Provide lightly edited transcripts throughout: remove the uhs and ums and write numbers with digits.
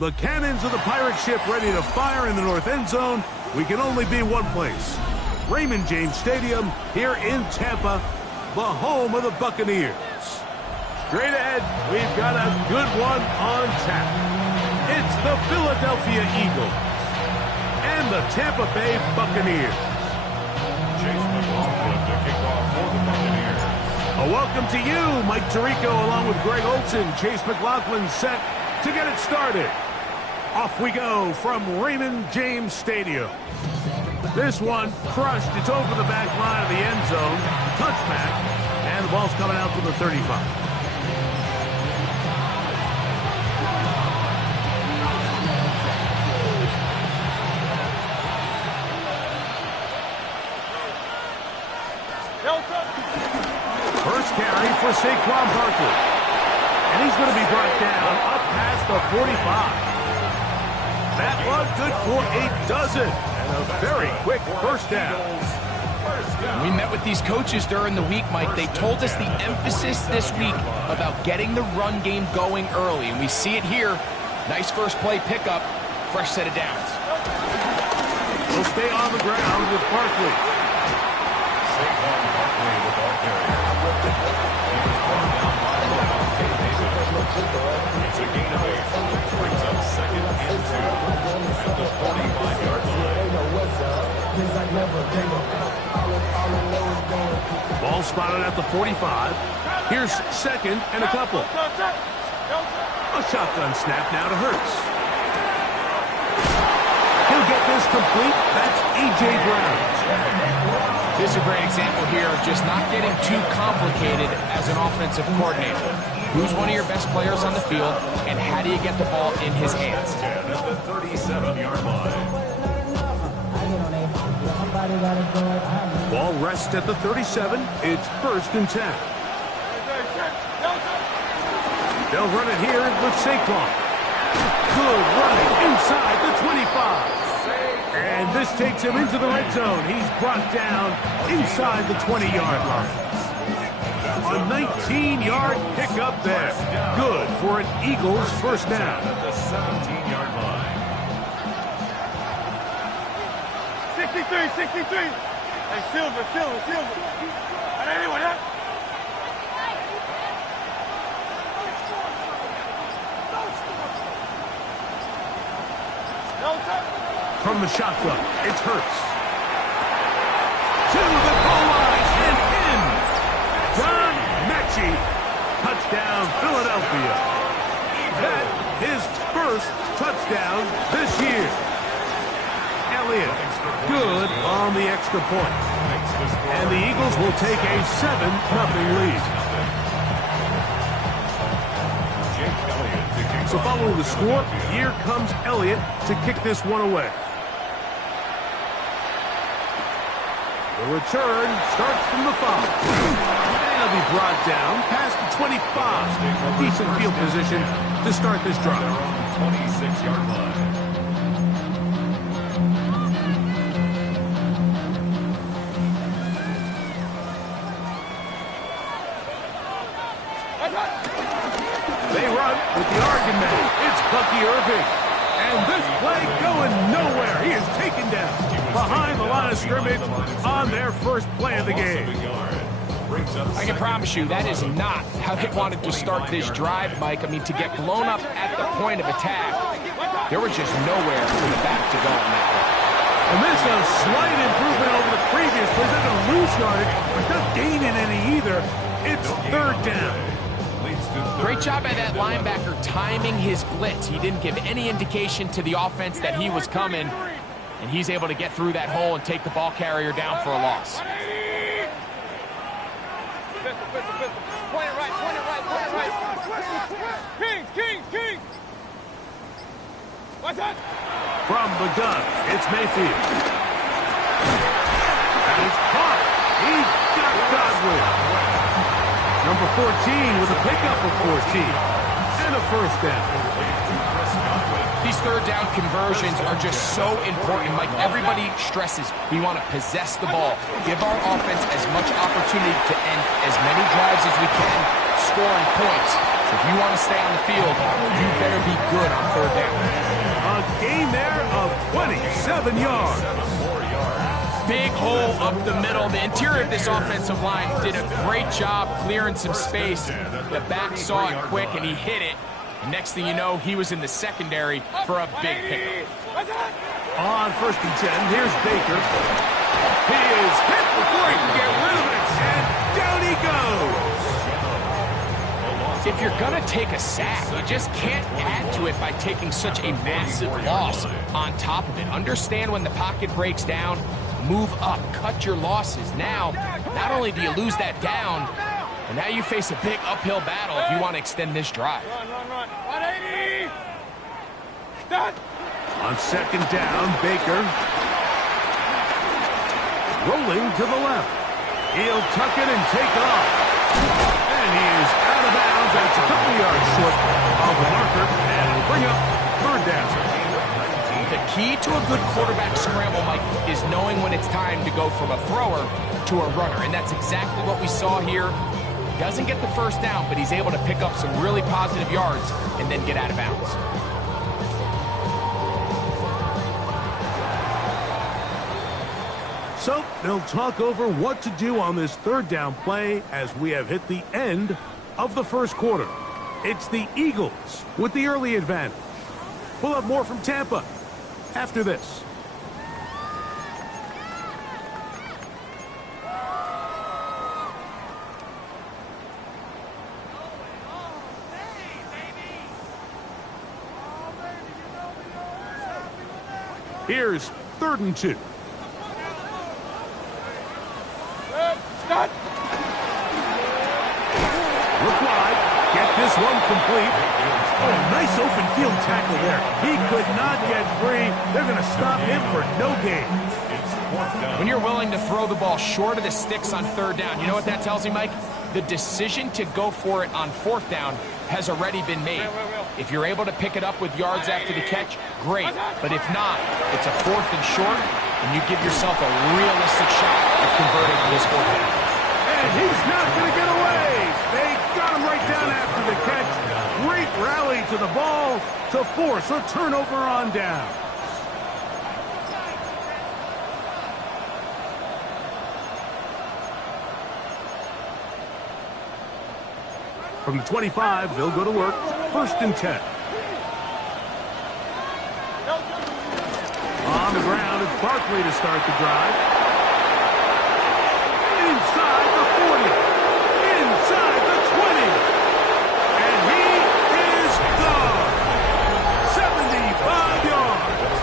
The cannons of the pirate ship ready to fire in the north end zone. We can only be one place. Raymond James Stadium here in Tampa, the home of the Buccaneers. Straight ahead, we've got a good one on tap. It's the Philadelphia Eagles and the Tampa Bay Buccaneers. Chase McLaughlin to kick off for the Buccaneers. A welcome to you, Mike Tirico, along with Greg Olson. Chase McLaughlin set to get it started. Off we go from Raymond James Stadium. This one crushed. It's over the back line of the end zone. Touchback. And the ball's coming out to the 35. First carry for Saquon Barkley. And he's going to be brought down up past the 45. That one good for a dozen. And a very quick first down. We met with these coaches during the week, Mike. They told us the emphasis this week about getting the run game going early. And we see it here. Nice first play pickup. Fresh set of downs. He'll stay on the ground with Barkley. Saquon Barkley, the ball carrier. He was brought down by Devontae Davis. It's a gain of 8. Brings up 2nd and 2 at the 45-yard line. Ball spotted at the 45. Here's 2nd and a couple. A shotgun snap now to Hurts. He'll get this complete. That's A.J. Brown. This is a great example here of just not getting too complicated as an offensive coordinator. Who's one of your best players on the field, and how do you get the ball in his hands? 10 at the 37-yard line. Ball rests at the 37. It's 1st and 10. They'll run it here with Saquon. Good running inside the 25. And this takes him into the red zone. He's brought down inside the 20-yard line. A 19-yard pickup there. Good for an Eagles first down. At the 17-yard line. 63. Hey, Silver. Anyone else? From the shotgun, it's Hurts. To the goal line and in. John Mechie. Touchdown, Philadelphia. That his first touchdown this year. Elliott, good on the extra point. And the Eagles will take a 7-0 lead. So following the score, here comes Elliott to kick this one away. The return starts from the 5. And he'll be brought down past the 25. A decent field position to start this drive. 26-yard line. They run with the Oregon man. It's Bucky Irving. And this play going nowhere. He is taken down behind the line of scrimmage on their first play of the game. I can promise you that is not how they wanted to start this drive, Mike. I mean, to get blown up at the point of attack, there was just nowhere for the back to go on that one. And this is a slight improvement over the previous play. They're going to lose yardage, but not gaining any either. It's 3rd down. Great job by that linebacker timing his blitz. He didn't give any indication to the offense that he was coming, and he's able to get through that hole and take the ball carrier down for a loss. Point it right. Kings. What's that? From the gun, it's Mayfield. And he's caught. He got Godwin. Number 14 with a pickup of 14. And a first down. These 3rd down conversions are just so important. Like everybody stresses, we want to possess the ball. Give our offense as much opportunity to end as many drives as we can, scoring points. So if you want to stay on the field, you better be good on third down. A gain there of 27 yards. Big hole up the middle. The interior of this offensive line did a great job clearing some space. The back saw it quick, and he hit it. And next thing you know, he was in the secondary for a big pickup. On 1st and 10, here's Baker. He is hit before he can get rid of it, and down he goes. If you're going to take a sack, you just can't add to it by taking such a massive loss on top of it. Understand when the pocket breaks down, move up, cut your losses. Now, not only do you lose that down, but now you face a big uphill battle if you want to extend this drive. Run. 180. Start. On 2nd down, Baker. Rolling to the left. He'll tuck it and take off. And he is out of bounds. That's a couple yards short of the marker. And it'll bring up 3rd down. The key to a good quarterback scramble, Mike, is knowing when it's time to go from a thrower to a runner. And that's exactly what we saw here. Doesn't get the 1st down, but he's able to pick up some really positive yards and then get out of bounds. So they'll talk over what to do on this 3rd down play as we have hit the end of the 1st quarter. It's the Eagles with the early advantage. We'll have more from Tampa after this. Here's 3rd and 2. Start. Look wide. Get this one complete. Oh, nice open field tackle there. He could not get free. They're going to stop him for no gain. When you're willing to throw the ball short of the sticks on 3rd down, you know what that tells me, Mike? The decision to go for it on 4th down has already been made. If you're able to pick it up with yards after the catch, great. But if not, it's a 4th and short, and you give yourself a realistic shot of converting on this 4th down. And he's not going to get away. They got him right down after the catch. Great rally to the ball to force a turnover on down. From the 25, they'll go to work. 1st and 10. On the ground, it's Barkley to start the drive. Inside the 40. Inside the 20. And he is gone. 75 yards.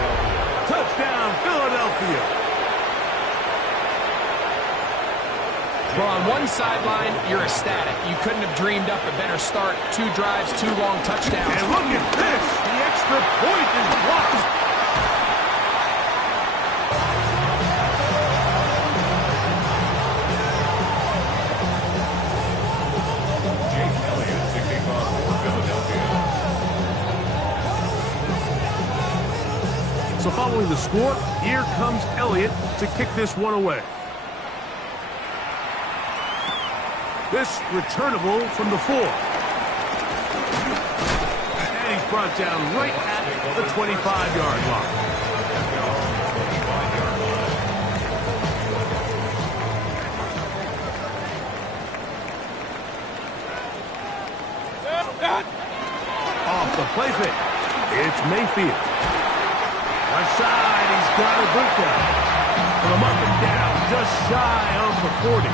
Touchdown, Philadelphia. Well, on one sideline, you're ecstatic. You couldn't have dreamed up a better start. 2 drives, 2 long touchdowns. And look at this. The extra point is blocked. So following the score, here comes Elliott to kick this one away. This returnable from the 4. And he's brought down right at the 25-yard line. Off the play fake. It's Mayfield. Left side, he's got Ibuka. From him up and down, just shy of the 40.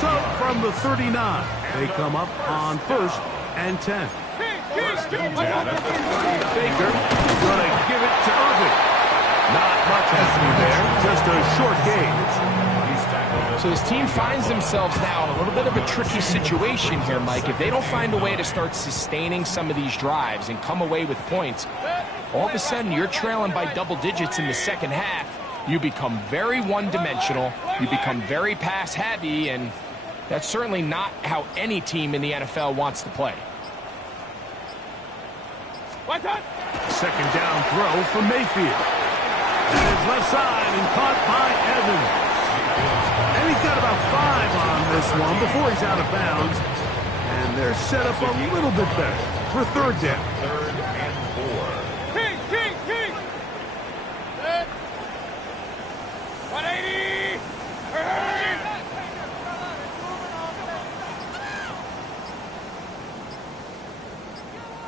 So from the 39, they come up on 1st and 10. Baker going to give it to Irving. Not much happening there, just a short gain. So his team finds themselves now in a little bit of a tricky situation here, Mike. If they don't find a way to start sustaining some of these drives and come away with points, all of a sudden you're trailing by double digits in the 2nd half. You become very one-dimensional, you become very pass-heavy, and that's certainly not how any team in the NFL wants to play. 2nd down throw for Mayfield. And it's left side and caught by Evans. And he's got about 5 on this one before he's out of bounds. And they're set up a little bit better for third down. 3rd and 4. King, king, king. Set. 180. Hurry.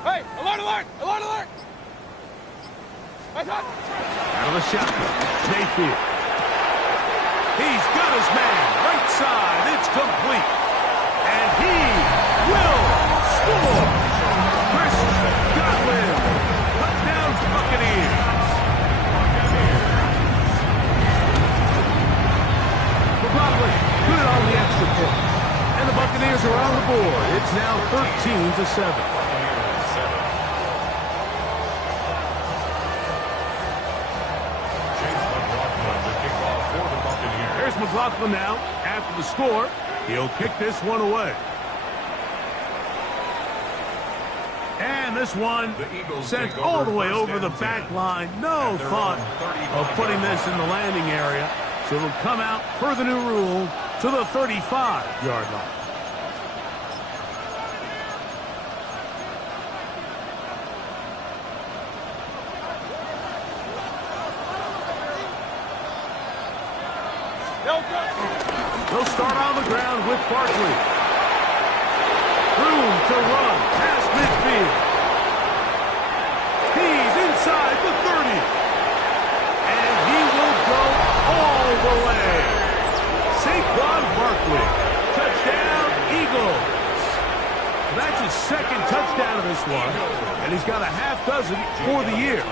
Hey, alert, alert, alert, alert. That's hot. Out of the shotgun, Mayfield. He's got his man, right side, it's complete. And he will score. Chris Godwin, touchdown Buccaneers. McLaughlin good on the extra point. And the Buccaneers are on the board. It's now 13-7. Here's McLaughlin now. After the score, he'll kick this one away. And this one sent all the way over the back line. No thought of putting this in the landing area. So it'll come out, per the new rule, to the 35-yard line. They'll start on the ground with Barkley. Room to run past midfield. He's inside the 30. And he will go all the way. Saquon Barkley. Touchdown, Eagles. That's his second touchdown of this one. And he's got a half dozen for the year.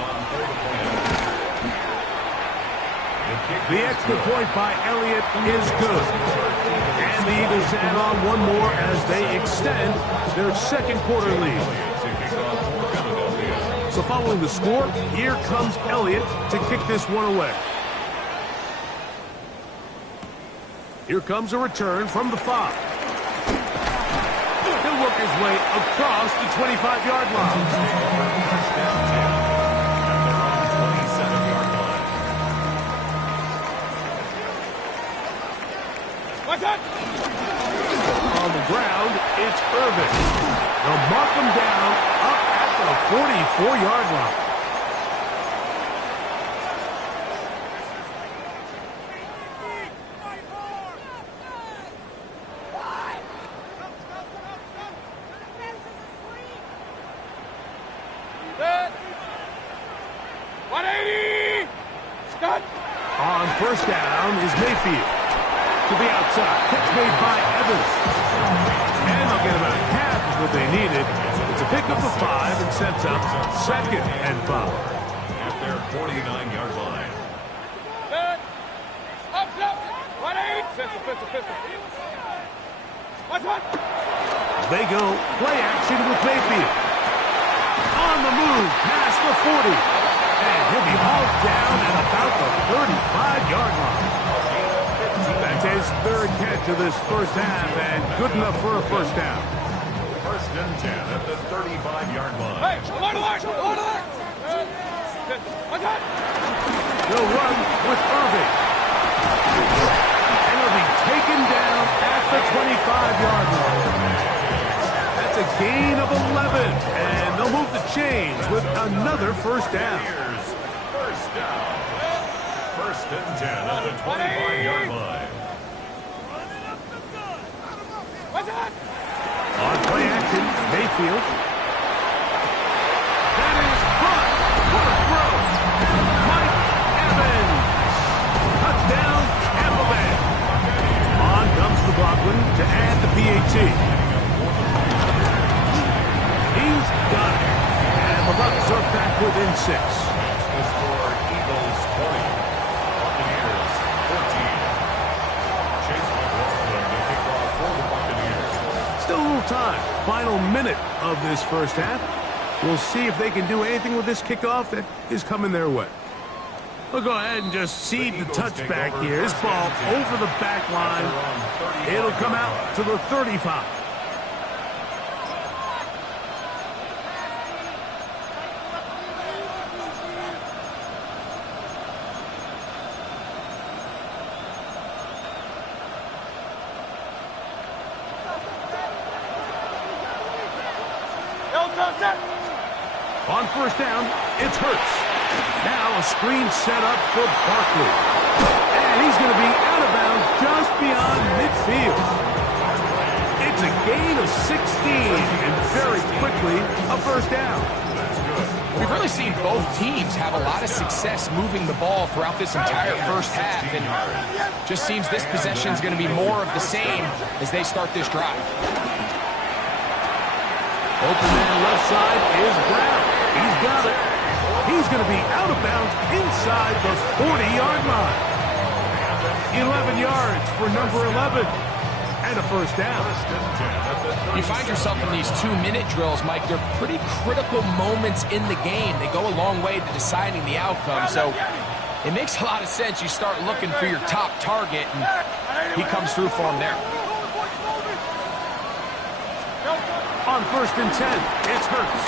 The extra point by Elliott is good. And the Eagles add on one more as they extend their second quarter lead. So following the score, here comes Elliott to kick this one away. Here comes a return from the 5. He'll work his way across the 25-yard line. What's that? On the ground, it's Irvin. They'll mark him down up at the 44-yard line. Set. 180. Stop. On first down is Mayfield. To the outside. Catch made by Evans. And they'll get about half of what they needed. It's a pickup of 5 and sets up 2nd and 5. At their 49-yard line. Set. Up, up. 180. Pistol. What's what? They go play action with Mayfield. On the move past the 40. And he'll be hauled down at about the 35-yard line. That's his third catch of this first half, and good enough for a first down. 1st and 10 at the 35-yard line. Hey, alert. What's that? They'll run with Irving. And he'll be taken down at the 25-yard line. That's a gain of 11, and they'll move the chains with another first down. Here's first down. 1st and 10 at the 25-yard line. What's that? On play action, Mayfield. That is caught. What a throw. Mike Evans. Touchdown, Tampa Bay. On comes McLaughlin to add the PAT. He's got it. And the Bucs are back within 6. The score, Eagles 20. Buccaneers 14. Chase McLaughlin to kick off for the Buccaneers. Still a little time. Final minute of this first half. We'll see if they can do anything with this kickoff that is coming their way. We'll go ahead and just cede the touchback here. This ball over the back line. It'll come out to the 35. On first down, it's Hurts. Now a screen set up for Barkley. And he's going to be out of bounds just beyond midfield. It's a gain of 16, and very quickly, a first down. We've really seen both teams have a lot of success moving the ball throughout this entire first half, and just seems this possession is going to be more of the same as they start this drive. Open man left side is Brown. He's got it. He's going to be out of bounds inside the 40-yard line. 11 yards for number 11. And a first down. You find yourself in these 2-minute drills, Mike. They're pretty critical moments in the game. They go a long way to deciding the outcome. So it makes a lot of sense. You start looking for your top target, and he comes through for him there. On first and 10, it's Hurts.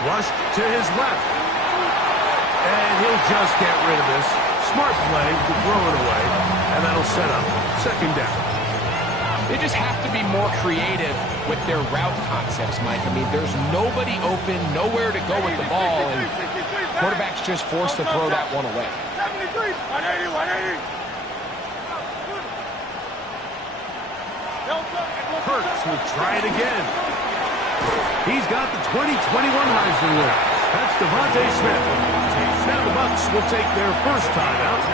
Flushed to his left. And he'll just get rid of this. Smart play to throw it away. And that'll set up second down. They just have to be more creative with their route concepts, Mike. I mean, there's nobody open, nowhere to go with the ball, and quarterback's just forced to throw that one away. 73, 180, 180. Hurts will try it again. He's got the 2021 Heisman winner. That's Devontae Smith. Now the Bucs will take their first timeout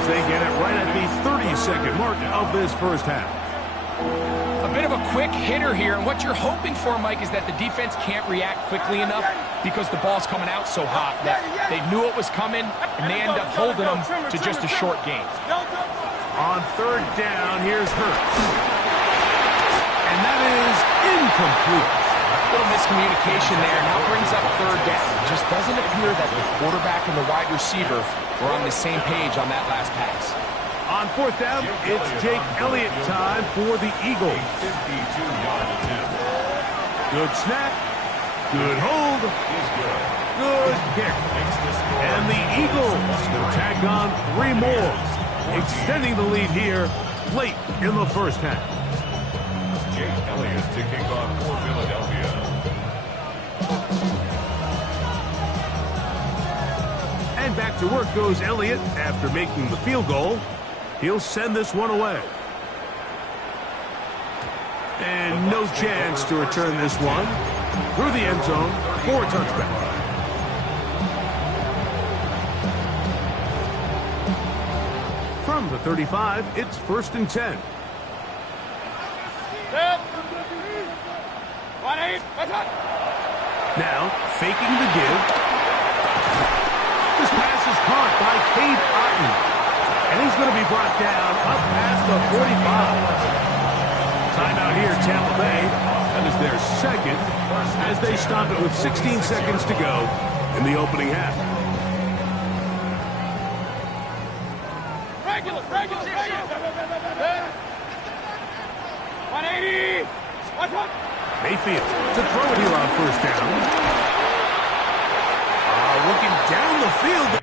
as they get it right at the 30-second mark of this first half. A bit of a quick hitter here, and what you're hoping for, Mike, is that the defense can't react quickly enough because the ball's coming out so hot that they knew it was coming, and they end up holding them to just a short gain. On third down, here's Hurts. And that is incomplete. A little miscommunication there. Now brings up third down. It just doesn't appear that the quarterback and the wide receiver were on the same page on that last pass. On fourth down, it's Jake Elliott time for the Eagles. 52-yard attempt. Good snap. Good hold. Good kick. And the Eagles will tack on 3 more, extending the lead here late in the first half. Jake Elliott to kick off for Philadelphia. And back to work goes Elliott after making the field goal. He'll send this one away. And no chance to return this one through the end zone for a touchback. From the 35, it's first and 10. Now, faking the give. This pass is caught by Cade Otton. And he's going to be brought down up past the 45. Timeout here, Tampa Bay. That is their second as they stop it with 16 seconds to go in the opening half. Regular. 180. Mayfield to throw it here on first down. Looking down the field.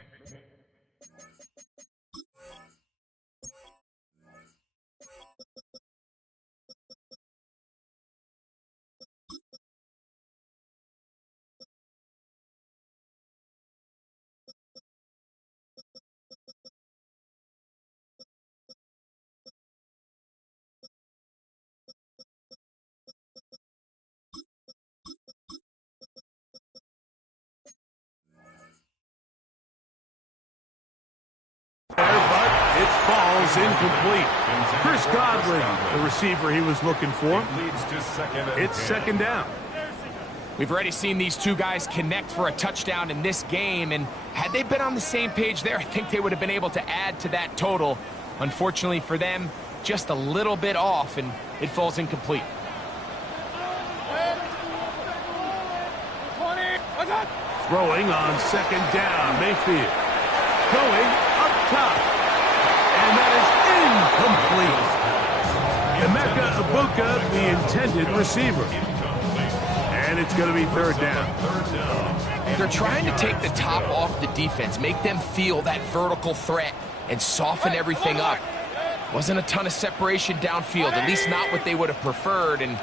But it falls incomplete. Chris Godwin, the receiver he was looking for. It's second down. We've already seen these two guys connect for a touchdown in this game, and had they been on the same page there, I think they would have been able to add to that total. Unfortunately for them, just a little bit off, and it falls incomplete. Throwing on second down, Mayfield. Going up top. And that is incomplete. Emeka Ibuka, the intended receiver. And it's going to be third down. They're trying to take the top off the defense, make them feel that vertical threat, and soften everything up. Wasn't a ton of separation downfield, at least not what they would have preferred, and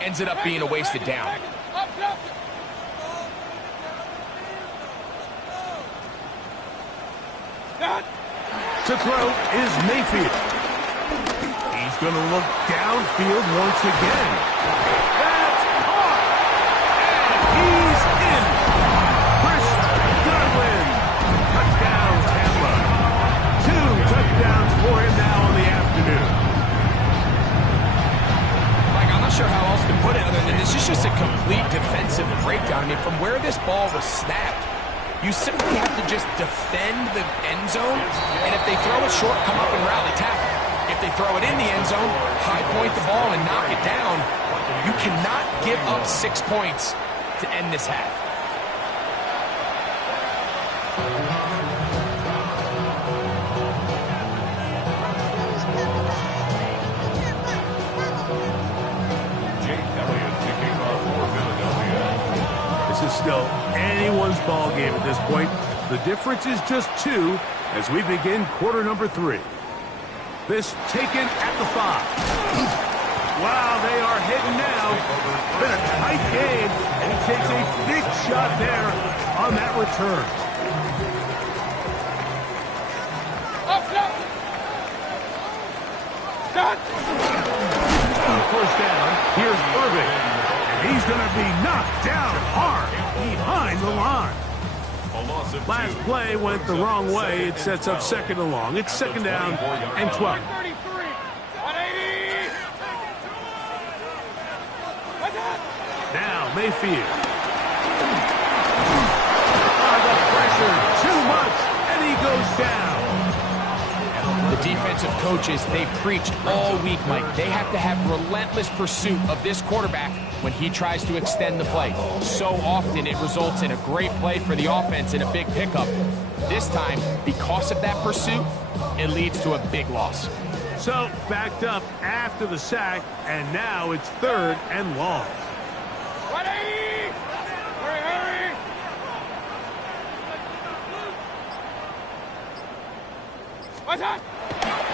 ends it up being a wasted down. To throw is Mayfield. He's going to look downfield once again. That's caught. And he's in. Chris Godwin. Touchdown, Tampa. 2 touchdowns for him now on the afternoon. Mike, I'm not sure how else to put it other than this is just a complete defensive breakdown. I mean, from where this ball was snapped, you simply have to just defend the end zone, and if they throw it short, come up and rally tackle. If they throw it in the end zone, high point the ball and knock it down. You cannot give up 6 points to end this half. This is still anyone's ball game at this point. The difference is just 2 as we begin quarter number 3. This taken at the 5. Wow, they are hitting now. Been a tight game, and he takes a big shot there on that return. On first down, here's Irving. And he's going to be knocked down hard behind the line. Last play went the wrong way. It sets up second and long. It's second down and 12. Now Mayfield. The pressure, too much, and he goes down. The defensive coaches, they preached all week, Mike. They have to have relentless pursuit of this quarterback when he tries to extend the play. So often it results in a great play for the offense and a big pickup. This time, because of that pursuit, it leads to a big loss. So, backed up after the sack, and now it's third and long. Ready! Hurry! What's that?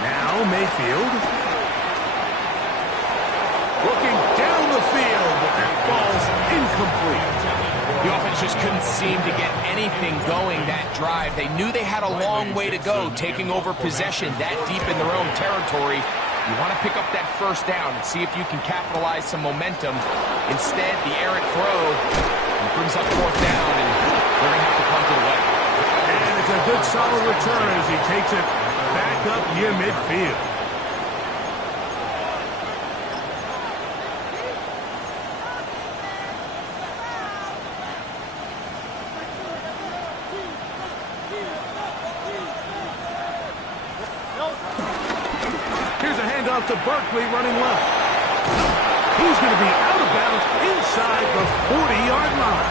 Now Mayfield. Looking down the field, but that ball's incomplete. The offense just couldn't seem to get anything going that drive. They knew they had a long way to go, taking over possession that deep in their own territory. You want to pick up that first down and see if you can capitalize some momentum. Instead, the errant throw brings up fourth down, and they're going to have to punt it away. And it's a good solid return as he takes it back up near midfield. Here's a handoff to Barkley running left. He's going to be out of bounds inside the 40-yard line.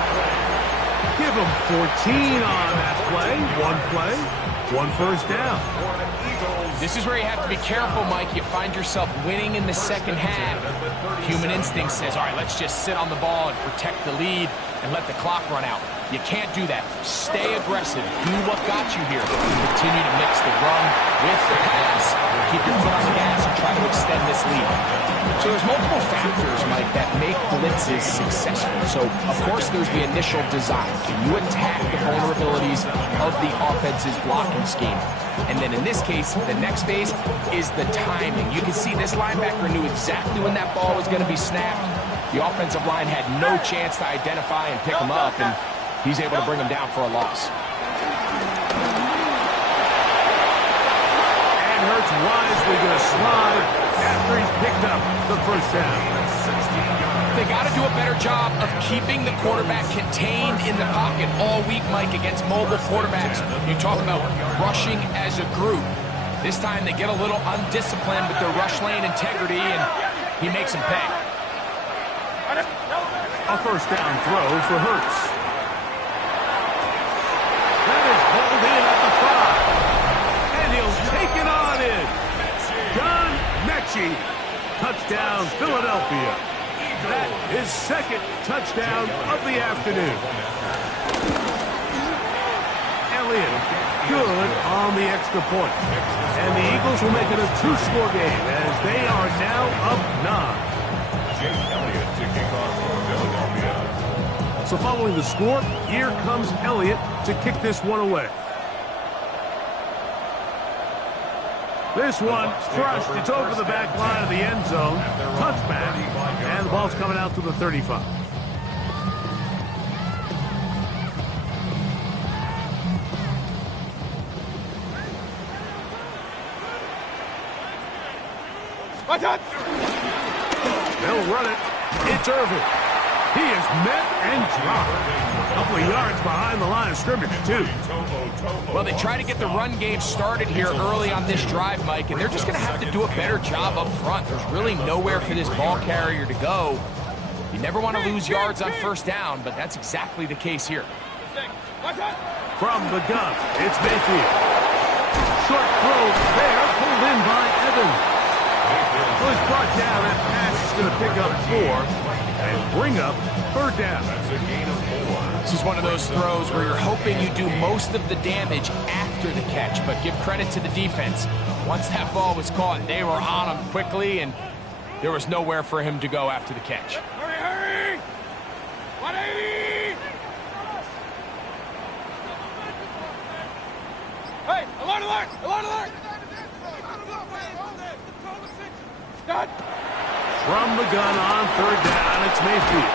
Give him 14 on that play. One first down. This is where you have to be careful, Mike. You find yourself winning in the second half. Human instinct says, all right, let's just sit on the ball and protect the lead and let the clock run out. You can't do that. Stay aggressive. Do what got you here. Continue to mix the run with the pass. Keep your foot on the gas and try to extend this lead. So there's multiple factors, Mike, that make blitzes successful. So, of course, there's the initial design. Can you attack the vulnerabilities of the offense's blocking scheme? And then in this case, the next phase is the timing. You can see this linebacker knew exactly when that ball was going to be snapped. The offensive line had no chance to identify and pick him up, and he's able to bring him down for a loss. And Hurts wisely going to slide after he's picked up the first down. They got to do a better job of keeping the quarterback contained in the pocket all week, Mike, against mobile quarterbacks. You talk about rushing as a group. This time they get a little undisciplined with their rush lane integrity, and he makes them pay. A first down throw for Hurts. That is pulled in at the 5. And he'll take it on in. John Mechie. Touchdown, Philadelphia. That is second touchdown of the afternoon. Elliott, good on the extra point. And the Eagles will make it a 2-score game as they are now up 9. So following the score, here comes Elliott to kick this one away. This one crushed. It's over the back line of the end zone. Touchback. And the ball's coming out to the 35. Watch out! They'll run it. It's Irvin. He is met and dropped. A couple of yards behind the line of scrimmage, too. Well, they try to get the run game started here early on this drive, Mike, and they're just going to have to do a better job up front. There's really nowhere for this ball carrier to go. You never want to lose yards on first down, but that's exactly the case here. From the gun, it's Mayfield. Short throw there, pulled in by Evans. So he's brought down. That pass is going to pick up 4 and bring up third down. That's a gain of 4. This is one of those throws where you're hoping you do most of the damage after the catch, but give credit to the defense. Once that ball was caught, they were on him quickly, and there was nowhere for him to go after the catch. Hurry, hurry! 180! Hey, alert, alert! Alert, alert! Done. From the gun on third down, it's Mayfield.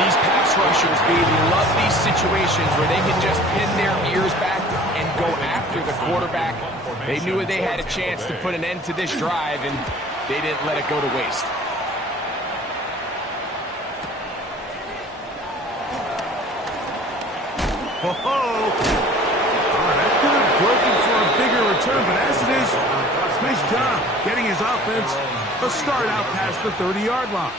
These pass rushers, baby, love these situations where they can just pin their ears back and go after the quarterback. They knew they had a chance to put an end to this drive, and they didn't let it go to waste. Oh, that could have broken for a bigger return, but as it is, nice job getting his offense a start out past the 30-yard line.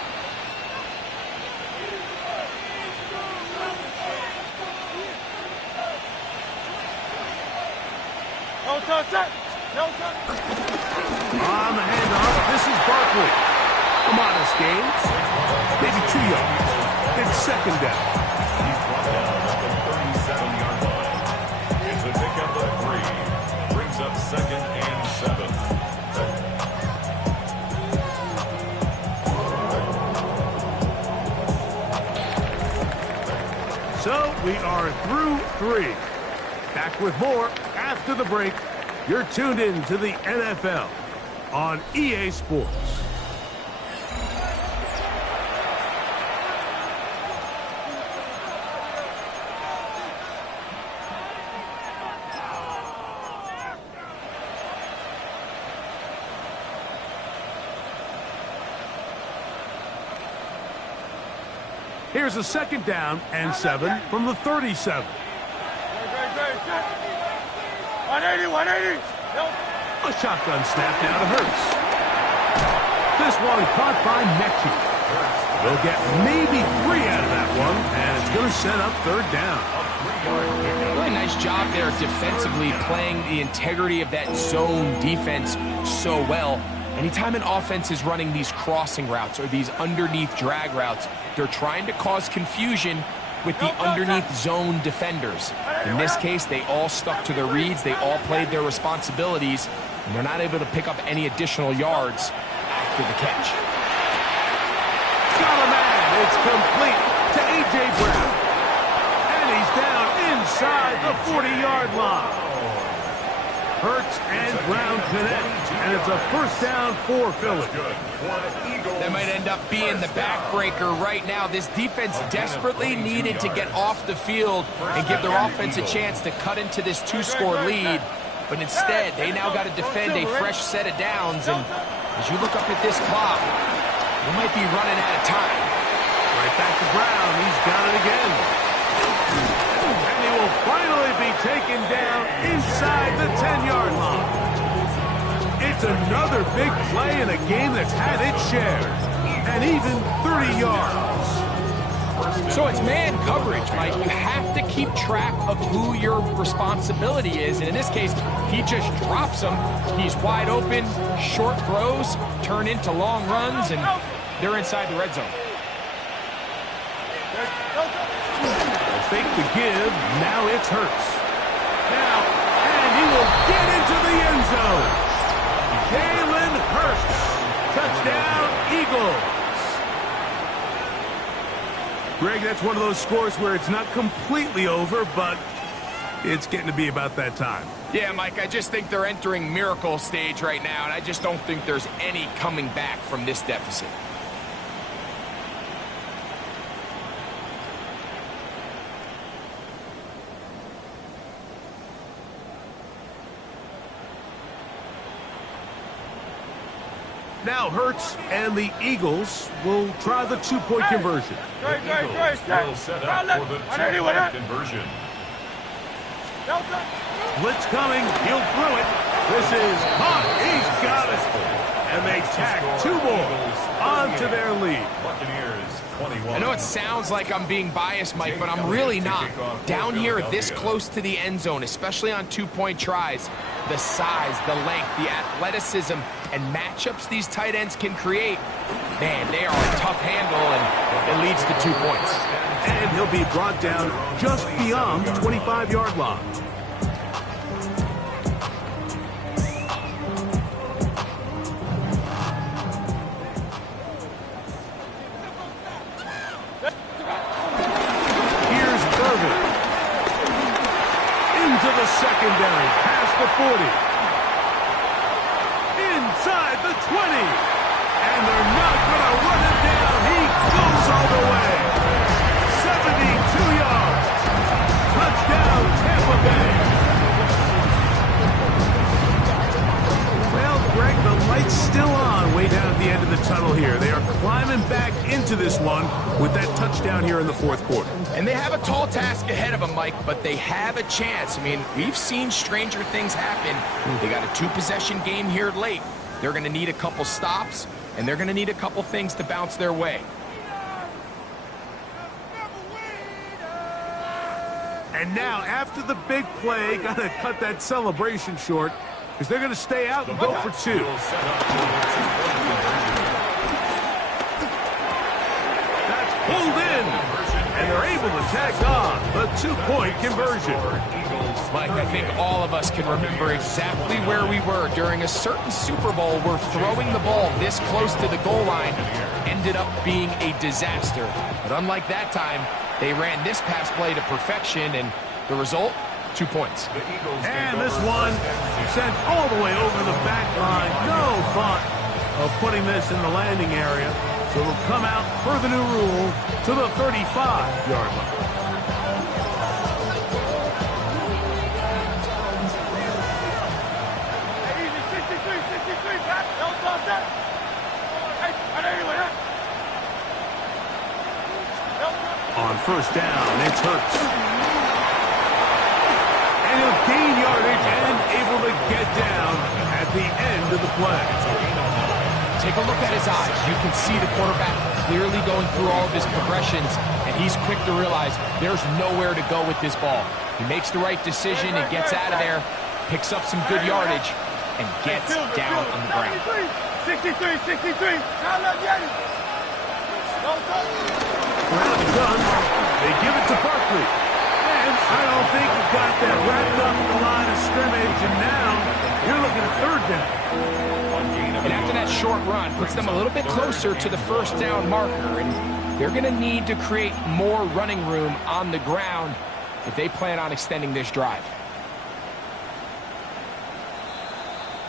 No touch, no touch. On the handoff, this is Barkley. A modest gain, maybe 2 yards. It's second down. He's brought down at the 37-yard line. It's a pickup of 3. Brings up second and 7. So we are through 3. Back with more after the break. You're tuned in to the NFL on EA Sports. Here's a second down and 7 from the 37. 180, 180. A shotgun snap now to Hurts. This one caught by Mechie. They'll get maybe 3 out of that one, and it's going to set up third down. Really nice job there defensively, playing the integrity of that zone defense so well. Anytime an offense is running these crossing routes or these underneath drag routes, they're trying to cause confusion with the underneath zone defenders. In this case, they all stuck to their reads, they all played their responsibilities, and they're not able to pick up any additional yards after the catch. Got a man, it's complete to A.J. Brown. And he's down inside the 40-yard line. Hurts and Brown connect, and it's a first down for Philly. That might end up being the backbreaker right now. This defense desperately needed to get off the field and give their offense a chance to cut into this 2-score lead. But instead, they now got to defend a fresh set of downs. And as you look up at this clock, they might be running out of time. Right back to Brown. He's got it again. And he will finally be taken down inside the 10-yard line. It's another big play in a game that's had its share. And even 30 yards. So it's man coverage, Mike. You have to keep track of who your responsibility is. And in this case, he just drops him. He's wide open. Short throws turn into long runs, and they're inside the red zone. Fake the give. Now it's Hurts. Now, and he will get into the end zone. Jalen Hurts. Touchdown, Eagles. Greg, that's one of those scores where it's not completely over, but It's getting to be about that time. Yeah, Mike, I just think they're entering miracle stage right now, and I just don't think there's any coming back from this deficit. Now Hurts and the Eagles will try the two-point conversion. The Eagles will set up for the two-point conversion. Blitz coming. He'll throw it. This is caught. He's got it. And they tack two more onto their lead. Buccaneers 21. I know it sounds like I'm being biased, Mike, but I'm really not. Down here this close to the end zone, especially on two-point tries, the size, the length, the athleticism, and matchups these tight ends can create, man, they are a tough handle, and it leads to 2 points. And he'll be brought down just beyond the 25-yard line. Here's Irvin. Into the secondary, past the 40. Inside the 20. And they're not going to run it down. He goes all the way. 72 yards. Touchdown, Tampa Bay. Well, Greg, the light's still on way down at the end of the tunnel here. They are climbing back into this one with that touchdown here in the fourth quarter. And they have a tall task ahead of them, Mike, but they have a chance. I mean, we've seen stranger things happen. They got a two-possession game here late. They're going to need a couple stops, and they're going to need a couple things to bounce their way. And now, after the big play, got to cut that celebration short because they're going to stay out and go for two. That's pulled in, and they're able to tack on the two-point conversion. Mike, I think all of us can remember exactly where we were during a certain Super Bowl where throwing the ball this close to the goal line ended up being a disaster. But unlike that time, they ran this pass play to perfection, and the result, 2 points. And this one sent all the way over the back line. No thought of putting this in the landing area. So it'll come out per the new rule to the 35-yard line. On first down, it's Hurts. And he'll gain yardage and able to get down at the end of the play. Take a look at his eyes. You can see the quarterback clearly going through all of his progressions, and he's quick to realize there's nowhere to go with this ball. He makes the right decision and gets out of there, picks up some good yardage, and gets down on the ground. 63. Round done. They give it to Barkley. And I don't think he got that wrapped up in the line of scrimmage, and now you're looking at third down. And after that short run, puts them a little bit closer to the first down marker, and they're going to need to create more running room on the ground if they plan on extending this drive.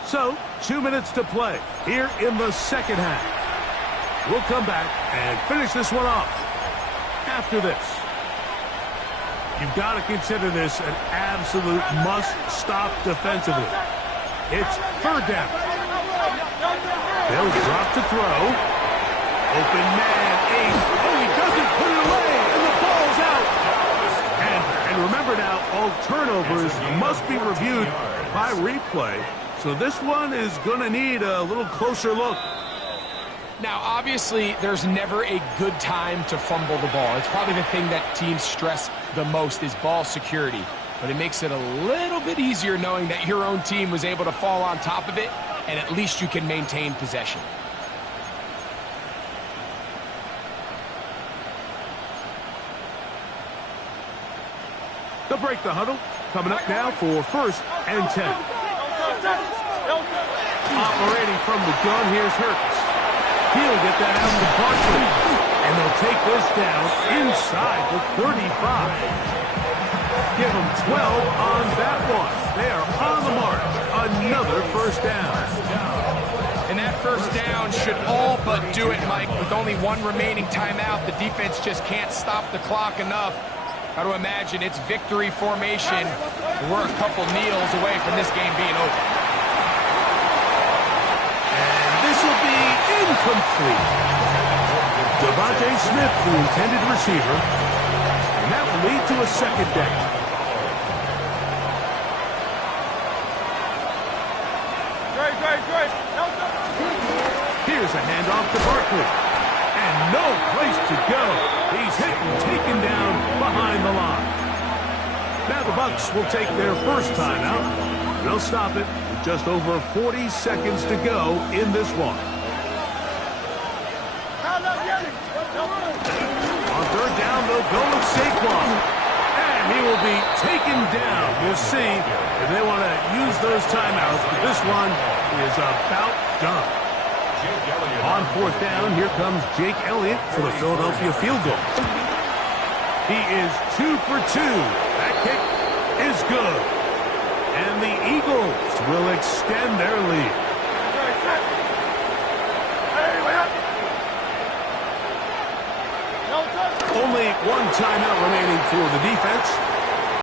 So, 2 minutes to play here in the second half. We'll come back and finish this one off after this. You've got to consider this an absolute must-stop defensively. It's third down. They'll drop to throw. Open man, ace. Oh, he doesn't put it away, and the ball's out. And remember now, all turnovers must be reviewed by replay. So this one is going to need a little closer look. Now, obviously, there's never a good time to fumble the ball. It's probably the thing that teams stress the most is ball security. But it makes it a little bit easier knowing that your own team was able to fall on top of it, and at least you can maintain possession. They'll break the huddle. Coming up now for first and 10. Operating from the gun, here's Hurts. He'll get that out to Barkley. And they'll take this down inside the 35. Give them 12 on that one. They are on the mark. Another first down. And that first down should all but do it, Mike. With only one remaining timeout, the defense just can't stop the clock enough. Got to imagine it's victory formation. We're a couple kneels away from this game being over. And this will be incomplete. Devontae Smith, the intended receiver. And that will lead to a second down. Here's a handoff to Barkley. And no place to go. He's hit and taken down behind the line. Now the Bucs will take their first timeout. They'll stop it with just over 40 seconds to go in this one. On third down, they'll go with Saquon. And he will be taken down. We'll see if they want to use those timeouts. But this one is about done. On fourth down, here comes Jake Elliott for the Philadelphia field goal. He is 2 for 2. That kick is good. And the Eagles will extend their lead. Only one timeout remaining for the defense.